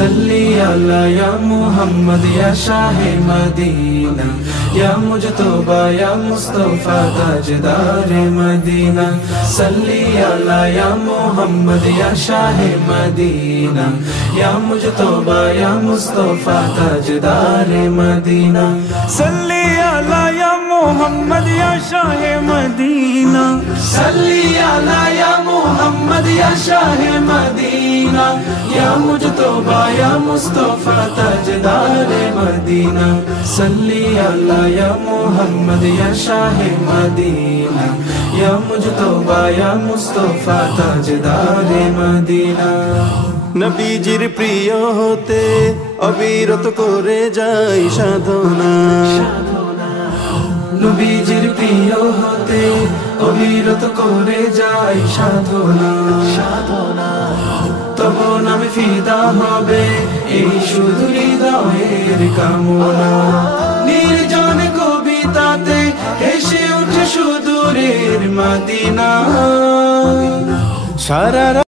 सल्ली अला या मुहम्मद या शाहे मदीना, या मुजतबा या मुस्तफा ताजदारे मदीना। सल्ली अला या मुहम्मद या शाहे मदीना, या मुजतबा या मुस्तफा ताजदारे मदीना। सल्ली अला या मुहम्मद या शाहे मदीना, सल्ली अला या मुहम्मद या शाहे मदीना, या मुजतबा या मुस्तफा ताजदारे मदीना। सल्ली अला या मुहम्मद या शाहे मदीना, या मुजतबा या मुस्तफा ताजदारे मदीना। নবীজির প্রিয় হতে অবিরত করে যাই সাধনা, নবীজির প্রিয় হতে অবিরত করে যাই সাধনা। তব নামে ফিদা হবে এই শুধু হৃদয়ের কামনা। নির্জন কবিতাতে হেসে উঠে সুদূরের মদিনা। সারা